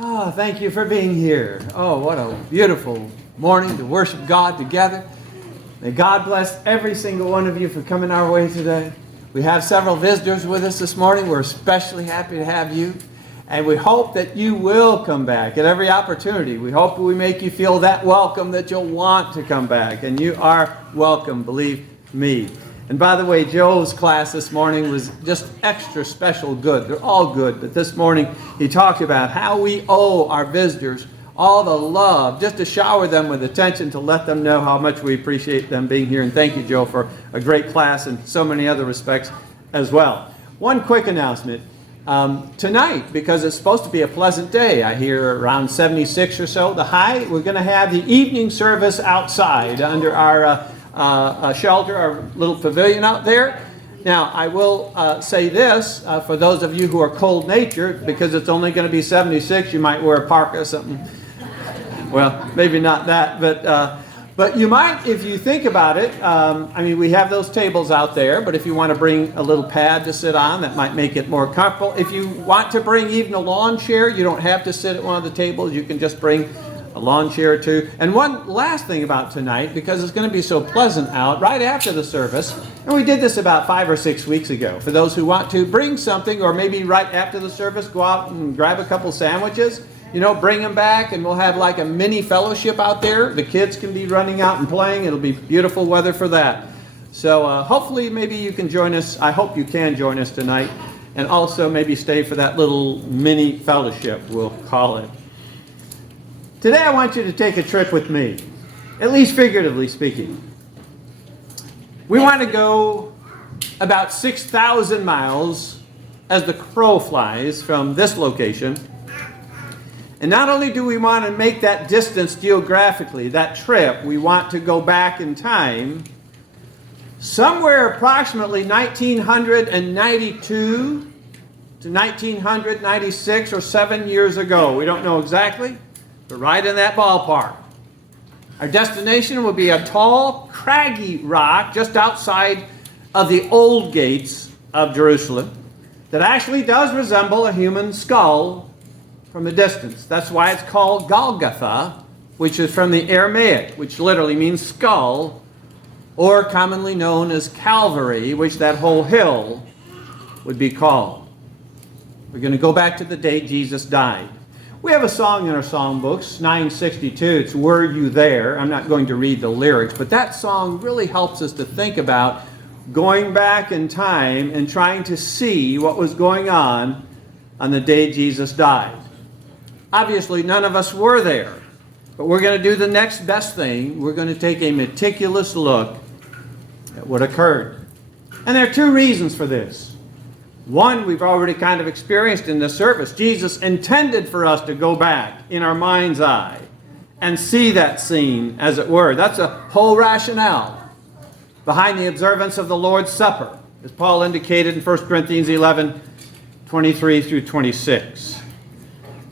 Oh, thank you for being here. Oh, what a beautiful morning to worship God together. May God bless every single one of you for coming our way today. We have several visitors with us this morning. We're especially happy to have you. And we hope that you will come back at every opportunity. We hope we make you feel that welcome that you'll want to come back. And you are welcome, believe me. And by the way, Joe's class this morning was just extra special good. They're all good, but this morning he talked about how we owe our visitors all the love, just to shower them with attention, to let them know how much we appreciate them being here. And thank you, Joe, for a great class and so many other respects as well. One quick announcement. Tonight, because it's supposed to be a pleasant day, I hear around 76 or so, the high, we're going to have the evening service outside under our shelter, our little pavilion out there. Now, I will say this, for those of you who are cold-natured, because it's only going to be 76, you might wear a parka or something. Well, maybe not that, but you might, if you think about it. I mean, we have those tables out there, but if you want to bring a little pad to sit on, that might make it more comfortable. If you want to bring even a lawn chair, you don't have to sit at one of the tables. You can just bring a lawn chair or two. And one last thing about tonight, because it's going to be so pleasant out, right after the service, and we did this about 5 or 6 weeks ago, for those who want to bring something, or maybe right after the service, go out and grab a couple sandwiches, bring them back, and we'll have like a mini fellowship out there. The kids can be running out and playing. It'll be beautiful weather for that. So hopefully maybe you can join us. I hope you can join us tonight, and also maybe stay for that little mini fellowship, we'll call it. Today I want you to take a trip with me, at least figuratively speaking. We want to go about 6,000 miles as the crow flies from this location. And not only do we want to make that distance geographically, that trip, we want to go back in time somewhere approximately 1992 to 1996 or 7 years ago. We don't know exactly, but right in that ballpark. Our destination will be a tall, craggy rock just outside of the old gates of Jerusalem that actually does resemble a human skull from a distance. That's why it's called Golgotha, which is from the Aramaic, which literally means skull, or commonly known as Calvary, which that whole hill would be called. We're going to go back to the day Jesus died. We have a song in our songbooks, 962. It's Were You There? I'm not going to read the lyrics, but that song really helps us to think about going back in time and trying to see what was going on the day Jesus died. Obviously, none of us were there, but we're going to do the next best thing. We're going to take a meticulous look at what occurred. And there are two reasons for this. One, we've already kind of experienced in this service. Jesus intended for us to go back in our mind's eye and see that scene, as it were. That's a whole rationale behind the observance of the Lord's Supper, as Paul indicated in 1 Corinthians 11, 23 through 26.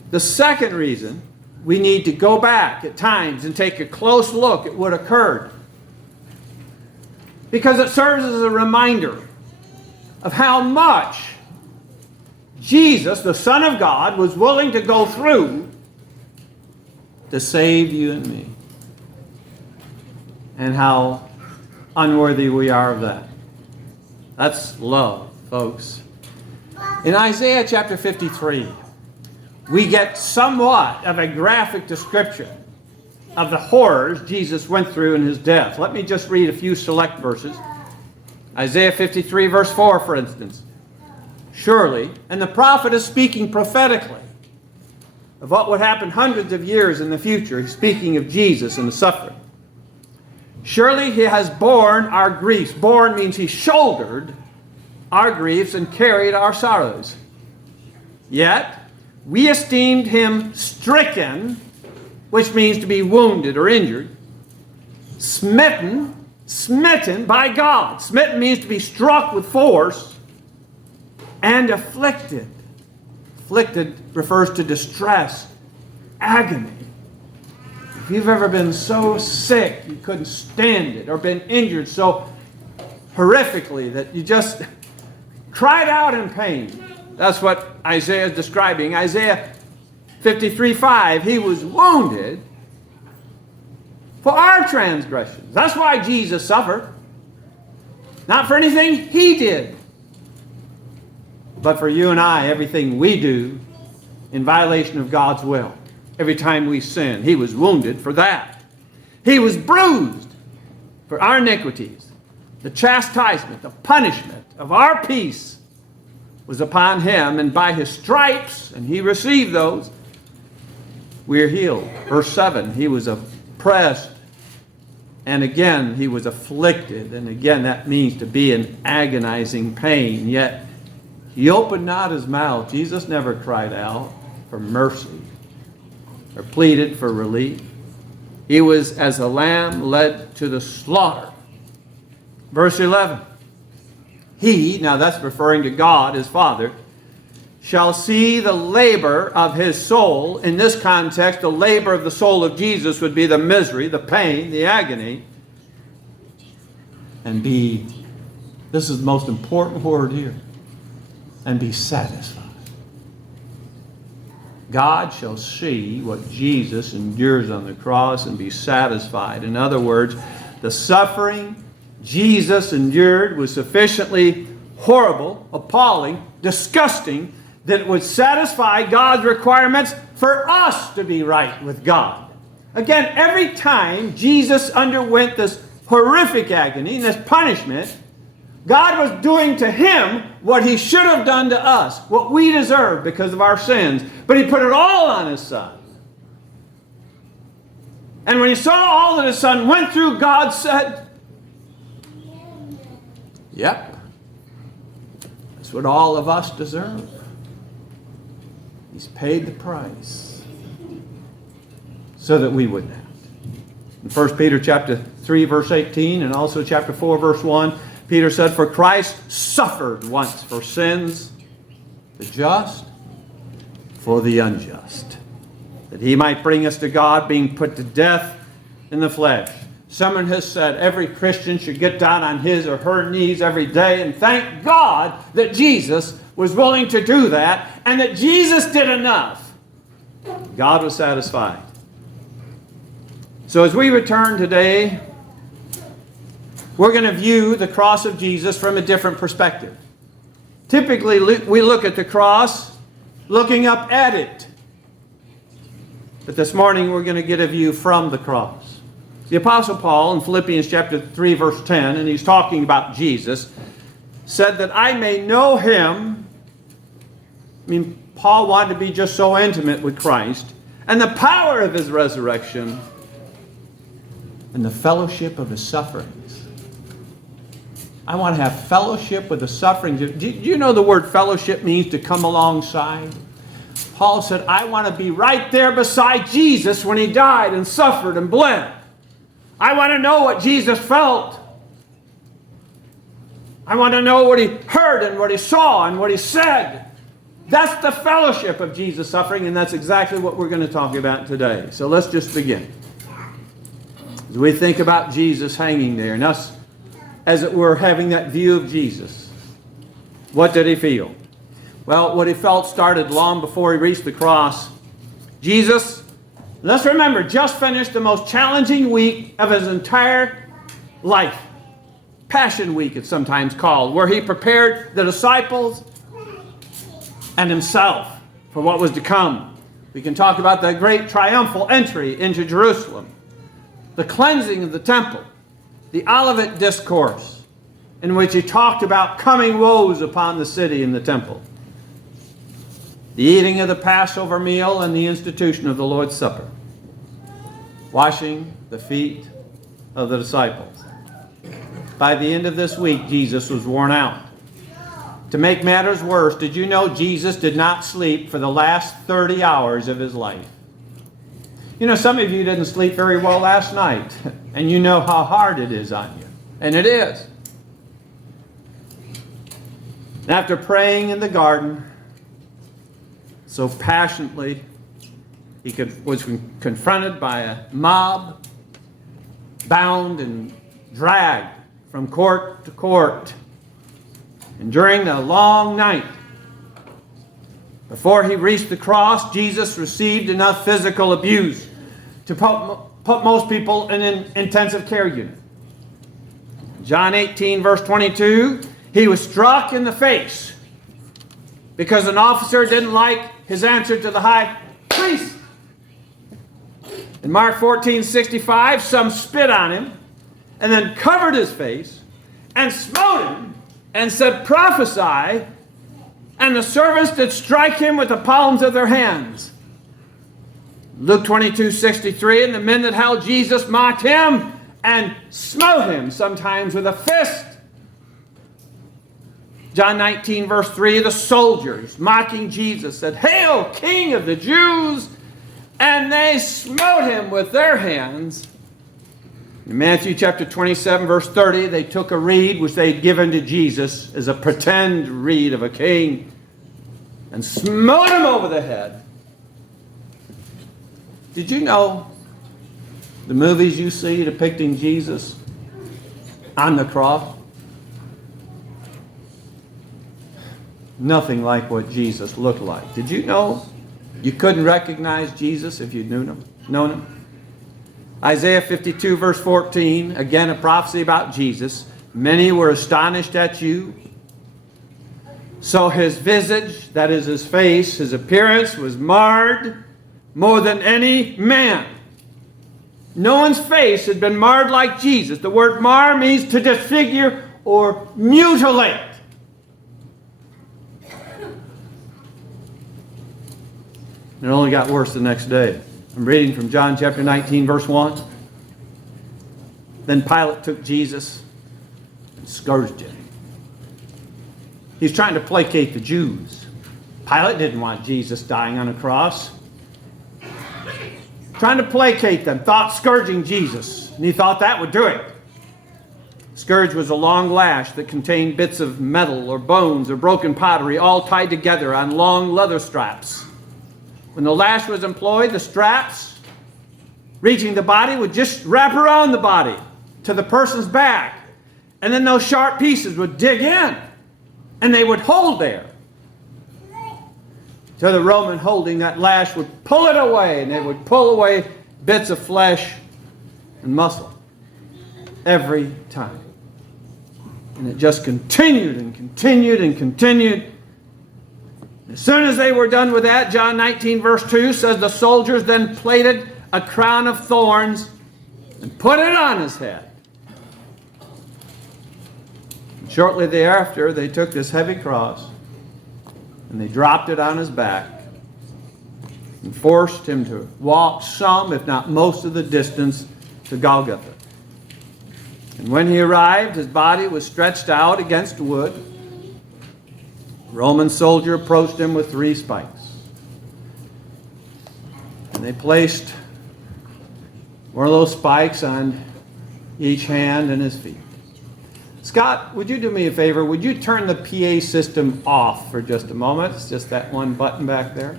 The second reason, we need to go back at times and take a close look at what occurred, because it serves as a reminder of how much Jesus, the Son of God, was willing to go through to save you and me, and how unworthy we are of that. That's love, folks. In Isaiah chapter 53, we get somewhat of a graphic description of the horrors Jesus went through in his death. Let me just read a few select verses. Isaiah 53 verse 4, for instance. Surely, and the prophet is speaking prophetically of what would happen hundreds of years in the future. He's speaking of Jesus and the suffering. Surely he has borne our griefs. Borne means he shouldered our griefs and carried our sorrows. Yet, we esteemed him stricken, which means to be wounded or injured, smitten by God. Smitten means to be struck with force, and afflicted. Afflicted refers to distress, agony. If you've ever been so sick you couldn't stand it, or been injured so horrifically that you just cried out in pain, that's what Isaiah is describing. Isaiah 53:5, he was wounded for our transgressions. That's why Jesus suffered. Not for anything he did, but for you and I, everything we do in violation of God's will. Every time we sin, he was wounded for that. He was bruised for our iniquities. The chastisement, the punishment of our peace was upon him, and by his stripes, and he received those, we are healed. Verse 7, he was oppressed, and again he was afflicted, and again that means to be in agonizing pain, yet he opened not his mouth. Jesus never cried out for mercy or pleaded for relief. He was as a lamb led to the slaughter. Verse 11, he, now that's referring to God, his Father, shall see the labor of his soul. In this context, the labor of the soul of Jesus would be the misery, the pain, the agony, and be, this is the most important word here, and be satisfied. God shall see what Jesus endures on the cross and be satisfied. In other words, the suffering Jesus endured was sufficiently horrible, appalling, disgusting, that it would satisfy God's requirements for us to be right with God. Again, every time Jesus underwent this horrific agony and this punishment, God was doing to him what he should have done to us, what we deserve because of our sins. But he put it all on his Son. And when he saw all that his Son went through, God said, yep, that's what all of us deserve. He's paid the price so that we wouldn't have. In 1 Peter chapter 3, verse 18, and also chapter 4, verse 1, Peter said, for Christ suffered once for sins, the just for the unjust, that he might bring us to God, being put to death in the flesh. Someone has said every Christian should get down on his or her knees every day and thank God that Jesus was willing to do that and that Jesus did enough. God was satisfied. So as we return today, we're going to view the cross of Jesus from a different perspective. Typically, we look at the cross looking up at it. But this morning, we're going to get a view from the cross. The Apostle Paul in Philippians chapter 3, verse 10, and he's talking about Jesus, said that I may know him. I mean, Paul wanted to be just so intimate with Christ, and the power of his resurrection, and the fellowship of his sufferings. I want to have fellowship with the sufferings. Do you know the word fellowship means to come alongside? Paul said, I want to be right there beside Jesus when he died and suffered and bled. I want to know what Jesus felt. I want to know what he heard and what he saw and what he said. That's the fellowship of Jesus' suffering, and that's exactly what we're going to talk about today. So let's just begin. As we think about Jesus hanging there, and us, as it were, having that view of Jesus, what did he feel? Well, what he felt started long before he reached the cross. Jesus, let's remember, just finished the most challenging week of his entire life. Passion Week, it's sometimes called, where he prepared the disciples and himself for what was to come. We can talk about the great triumphal entry into Jerusalem, the cleansing of the temple, the Olivet Discourse, in which he talked about coming woes upon the city and the temple, the eating of the Passover meal and the institution of the Lord's Supper, washing the feet of the disciples. By the end of this week, Jesus was worn out. To make matters worse, did you know Jesus did not sleep for the last 30 hours of his life? You know, some of you didn't sleep very well last night, and you know how hard it is on you. And it is. And after praying in the garden so passionately, he was confronted by a mob, bound and dragged from court to court. And during the long night, Before he reached the cross, Jesus received enough physical abuse to put most people in an intensive care unit. John 18, verse 22, he was struck in the face because an officer didn't like his answer to the high priest. In Mark 14:65, some spit on him and then covered his face and smote him and said, "Prophesy." And the servants did strike him with the palms of their hands. Luke 22:63, and the men that held Jesus mocked him and smote him, sometimes with a fist. John 19, verse 3, the soldiers mocking Jesus said, "Hail, King of the Jews!" And they smote him with their hands. In Matthew chapter 27, verse 30, they took a reed which they had given to Jesus as a pretend reed of a king and smote him over the head. Did you know the movies you see depicting Jesus on the cross? Nothing like what Jesus looked like. Did you know you couldn't recognize Jesus if you'd known him? Isaiah 52, verse 14, again a prophecy about Jesus. Many were astonished at you. So his visage, that is his face, his appearance was marred more than any man. No one's face had been marred like Jesus. The word mar means to disfigure or mutilate. It only got worse the next day. I'm reading from John chapter 19, verse 1. Then Pilate took Jesus and scourged him. He's trying to placate the Jews. Pilate didn't want Jesus dying on a cross. Trying to placate them, thought scourging Jesus, and he thought that would do it. Scourge was a long lash that contained bits of metal or bones or broken pottery all tied together on long leather straps. When the lash was employed, the straps reaching the body would just wrap around the body to the person's back. And then those sharp pieces would dig in and they would hold there. So the Roman holding that lash would pull it away, and they would pull away bits of flesh and muscle every time. And it just continued and continued and continued. As soon as they were done with that, John 19, verse 2 says the soldiers then plaited a crown of thorns and put it on his head. And shortly thereafter, they took this heavy cross and they dropped it on his back and forced him to walk some, if not most of the distance to Golgotha. And when he arrived, his body was stretched out against wood. A Roman soldier approached him with 3 spikes. And they placed one of those spikes on each hand and his feet. Scott, would you do me a favor? Would you turn the PA system off for just a moment? It's just that one button back there.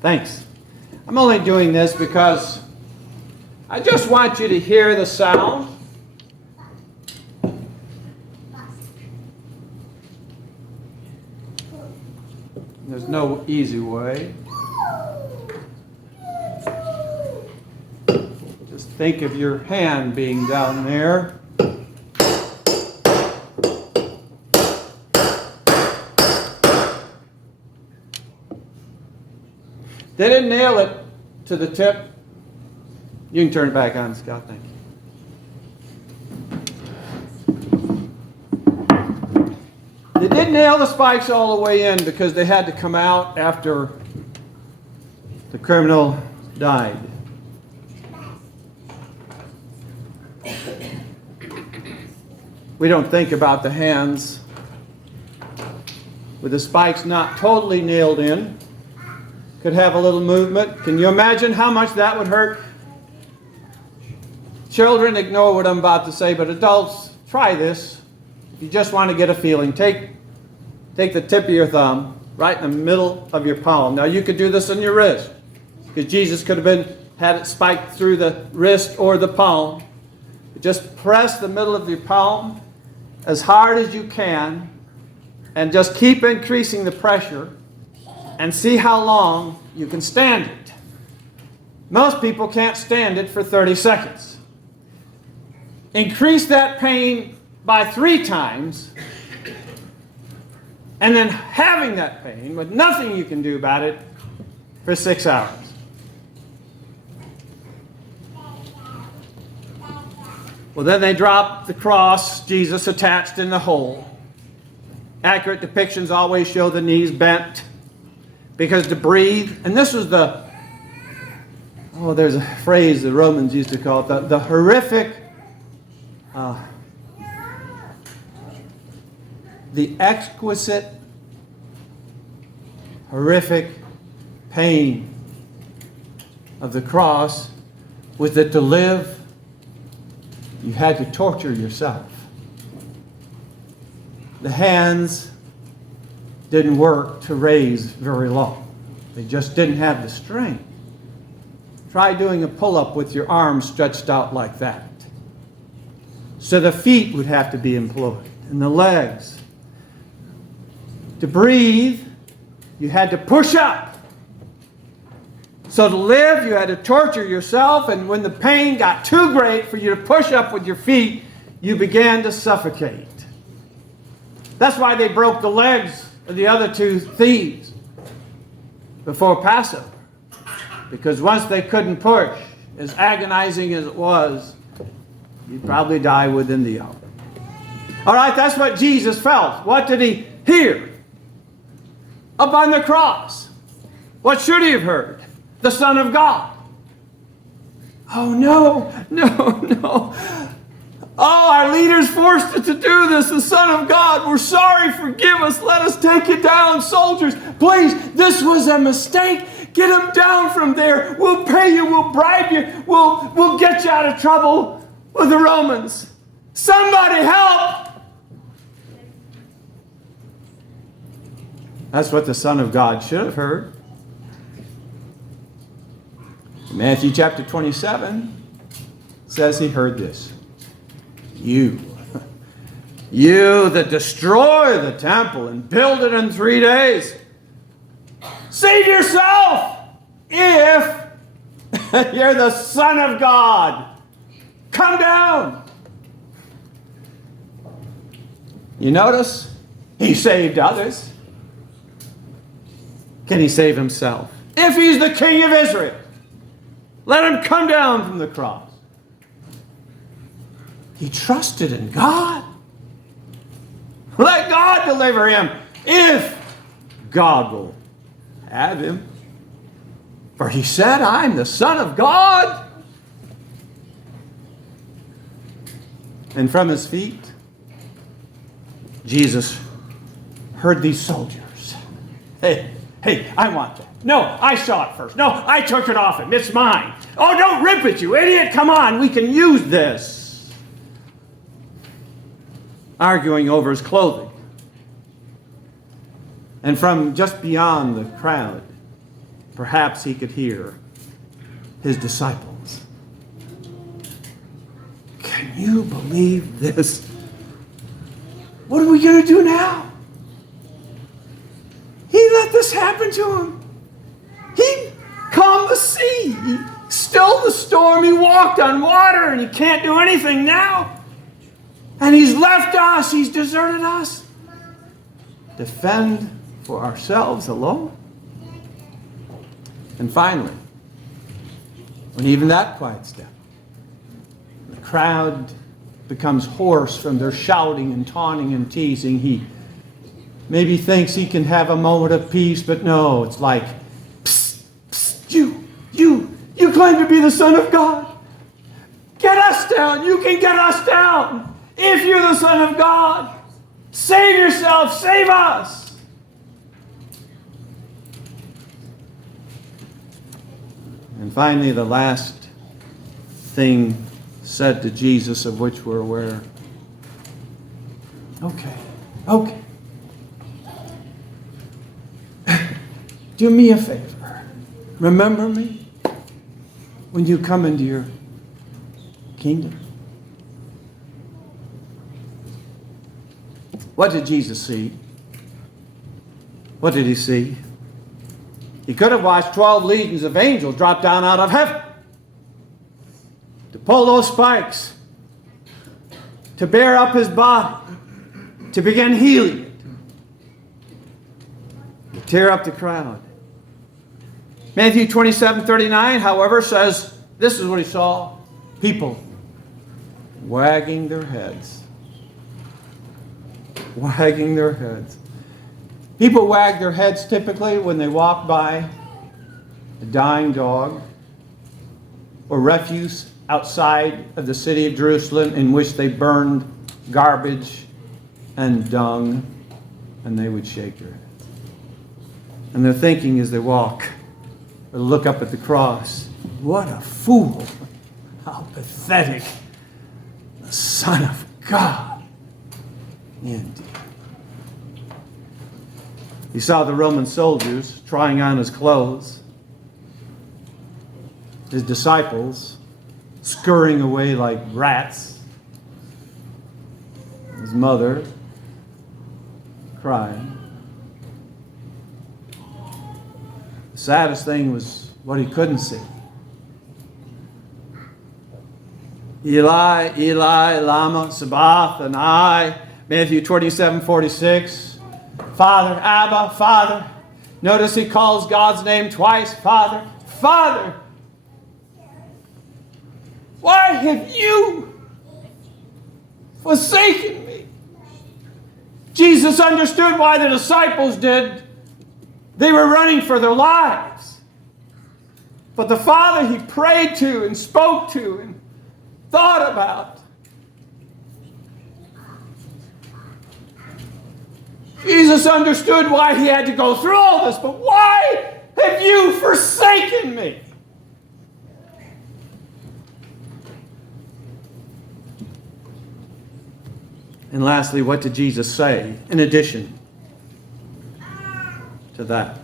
Thanks. I'm only doing this because I just want you to hear the sound. There's no easy way. Just think of your hand being down there. They didn't nail it to the tip. You can turn it back on, Scott. Thank you. They didn't nail the spikes all the way in because they had to come out after the criminal died. We don't think about the hands with the spikes not totally nailed in. Could have a little movement. Can you imagine how much that would hurt? Children, ignore what I'm about to say, but adults, try this. If you just want to get a feeling, take the tip of your thumb right in the middle of your palm. Now you could do this on your wrist, because Jesus could have had it spiked through the wrist or the palm. Just press the middle of your palm as hard as you can and just keep increasing the pressure and see how long you can stand it. Most people can't stand it for 30 seconds. Increase that pain by 3 times, and then having that pain with nothing you can do about it for 6 hours. Well, then they drop the cross, Jesus attached in the hole. Accurate depictions always show the knees bent, because to breathe, and this was there's a phrase the Romans used to call it, the horrific, the exquisite, horrific pain of the cross was that to live, you had to torture yourself. The hands didn't work to raise very long. They just didn't have the strength. Try doing a pull-up with your arms stretched out like that. So the feet would have to be employed, and the legs. To breathe, you had to push up. So to live, you had to torture yourself, and when the pain got too great for you to push up with your feet, you began to suffocate. That's why they broke the legs of the other 2 thieves before Passover. Because once they couldn't push, as agonizing as it was, you'd probably die within the hour. All right, that's what Jesus felt. What did he hear? Up on the cross. What should he have heard? The Son of God. Oh, no. Oh, our leaders forced us to do this. The Son of God. We're sorry. Forgive us. Let us take you down, soldiers. Please, this was a mistake. Get him down from there. We'll pay you. We'll bribe you. We'll get you out of trouble with the Romans. Somebody help! That's what the Son of God should have heard. Matthew chapter 27 says he heard this. You that destroy the temple and build it in 3 days, save yourself if you're the Son of God. Come down. You notice he saved others. Can he save himself? If he's the King of Israel, let him come down from the cross. He trusted in God. Let God deliver him if God will have him. For he said, I'm the Son of God. And from his feet, Jesus heard these soldiers. Hey, I want that. No, I saw it first. No, I took it off him. It's mine. Oh, don't rip it, you idiot. Come on, we can use this. Arguing over his clothing. And from just beyond the crowd, perhaps he could hear his disciples. Can you believe this? What are we going to do now? He let this happen to him. He calmed the sea. He stilled the storm. He walked on water, and he can't do anything now. And he's left us. He's deserted us. Defend for ourselves alone. And finally, when even that quiets down, the crowd becomes hoarse from their shouting and taunting and teasing. He maybe thinks he can have a moment of peace, but no, it's like, psst, psst, you claim to be the Son of God. Get us down. You can get us down. If you're the Son of God, save yourself, save us. And finally, the last thing said to Jesus, of which we're aware. Okay. Do me a favor. Remember me when you come into your kingdom. What did Jesus see? What did he see? He could have watched 12 legions of angels drop down out of heaven to pull those spikes, to bear up his body, to begin healing it, to tear up the crowd. Matthew 27:39, however, says this is what he saw. People wagging their heads. Wagging their heads. People wag their heads typically when they walk by a dying dog or refuse outside of the city of Jerusalem in which they burned garbage and dung, and they would shake their heads. And they're thinking as they walk or look up at the cross, what a fool, how pathetic, the Son of God. Indeed. He saw the Roman soldiers trying on his clothes, his disciples scurrying away like rats, his mother crying. The saddest thing was what he couldn't see. Eli, Eli, lama sabachthani, Matthew 27:46. Father, Abba, Father. Notice he calls God's name twice. Father, Father. Why have you forsaken me? Jesus understood why the disciples did. They were running for their lives. But the Father he prayed to and spoke to and thought about. Jesus understood why he had to go through all this, but why have you forsaken me? And lastly, what did Jesus say in addition to that?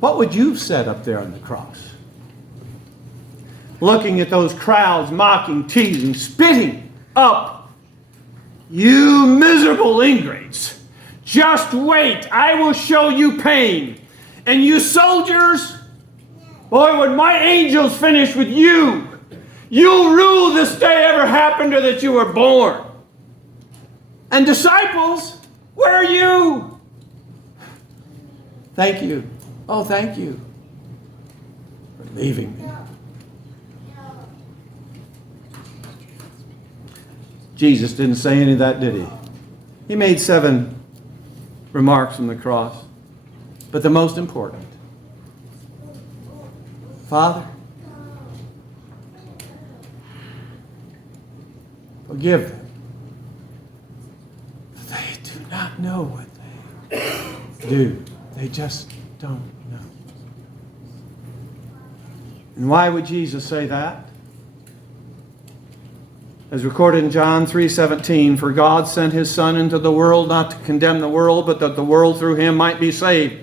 What would you have said up there on the cross? Looking at those crowds, mocking, teasing, spitting up. You miserable ingrates, just wait, I will show you pain. And you soldiers, boy, when my angels finish with you, you'll rule this day ever happened or that you were born. And disciples, where are you? Thank you. Oh, thank you for leaving me. Jesus didn't say any of that, did he? He made 7 remarks on the cross. But the most important, Father, forgive them. They do not know what they do. They just don't know. And why would Jesus say that? As recorded in John 3:17, for God sent his Son into the world not to condemn the world, but that the world through him might be saved.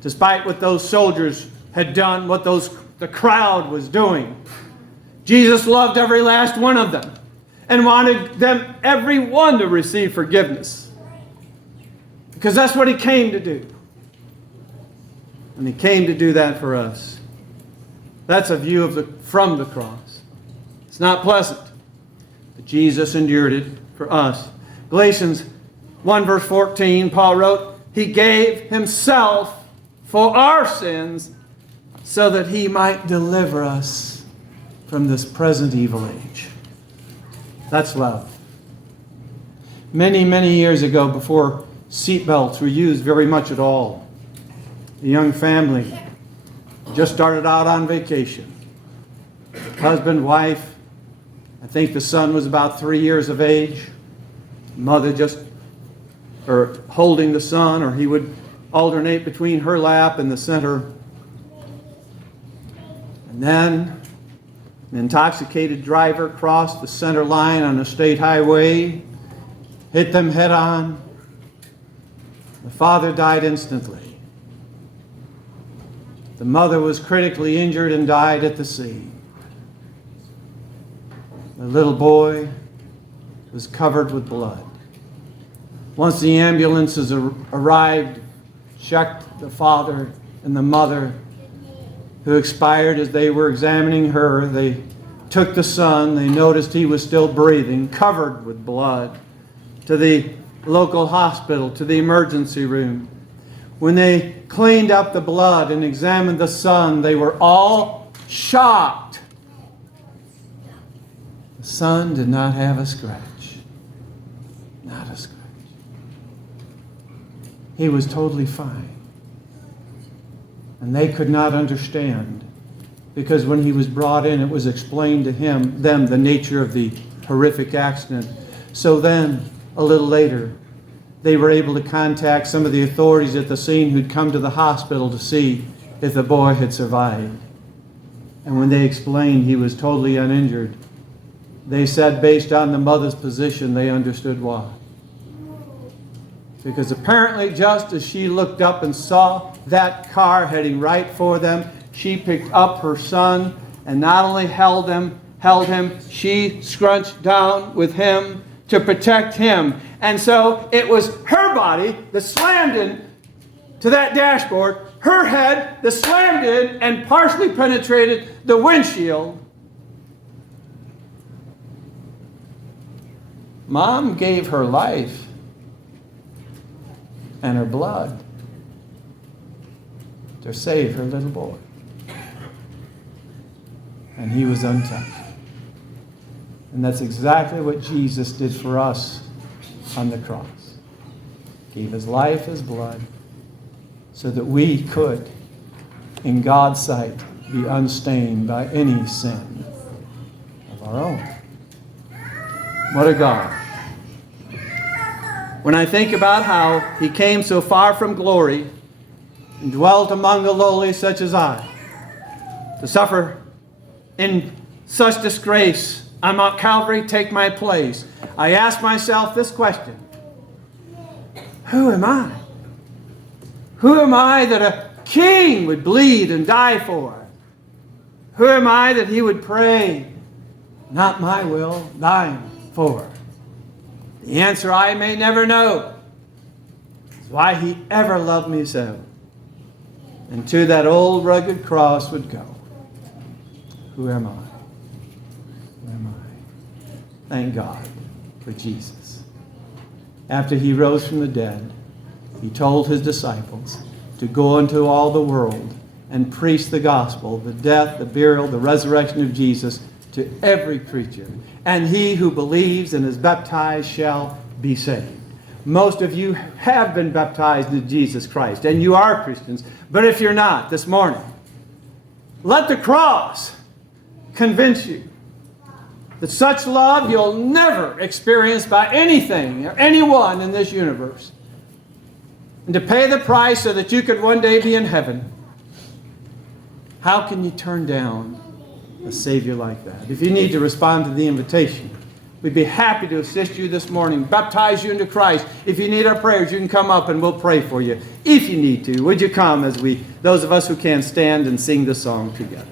Despite what those soldiers had done, what the crowd was doing, Jesus loved every last one of them and wanted them, every one, to receive forgiveness. Because that's what he came to do. And he came to do that for us. That's a view from the cross. It's not pleasant, but Jesus endured it for us. Galatians 1 verse 14, Paul wrote, he gave himself for our sins so that he might deliver us from this present evil age. That's love. Many, many years ago, before seatbelts were used very much at all, a young family just started out on vacation. Husband, wife, I think the son was about 3 years of age. Mother holding the son, or he would alternate between her lap and the center. And then an intoxicated driver crossed the center line on a state highway, hit them head on. The father died instantly. The mother was critically injured and died at the scene. The little boy was covered with blood. Once the ambulances arrived, checked the father and the mother who expired as they were examining her. They took the son. They noticed he was still breathing, covered with blood, to the local hospital, to the emergency room. When they cleaned up the blood and examined the son, they were all shocked. The son did not have a scratch. Not a scratch. He was totally fine. And they could not understand, because when he was brought in, it was explained to them the nature of the horrific accident. So then, a little later, they were able to contact some of the authorities at the scene who'd come to the hospital to see if the boy had survived. And when they explained he was totally uninjured, they said, based on the mother's position, they understood why. Because apparently, just as she looked up and saw that car heading right for them, she picked up her son and not only held him, she scrunched down with him to protect him. And so it was her body that slammed into that dashboard, her head that slammed in and partially penetrated the windshield. Mom gave her life and her blood to save her little boy. And he was untouched. And that's exactly what Jesus did for us on the cross. Gave his life, his blood, so that we could, in God's sight, be unstained by any sin of our own. What a God. When I think about how he came so far from glory and dwelt among the lowly such as I, to suffer in such disgrace on Mount Calvary, take my place, I ask myself this question: who am I? Who am I that a king would bleed and die for? Who am I that he would pray, not my will, thine for? The answer I may never know is why he ever loved me so, and to that old rugged cross would go. Who am I? Who am I? Thank God for Jesus. After he rose from the dead, he told his disciples to go into all the world and preach the gospel, the death, the burial, the resurrection of Jesus to every creature. And he who believes and is baptized shall be saved. Most of you have been baptized into Jesus Christ, and you are Christians. But if you're not, this morning, let the cross convince you that such love you'll never experience by anything or anyone in this universe. And to pay the price so that you could one day be in heaven. How can you turn down a Savior like that? If you need to respond to the invitation, we'd be happy to assist you this morning, baptize you into Christ. If you need our prayers, you can come up and we'll pray for you. If you need to, would you come as those of us who can, stand and sing the song together?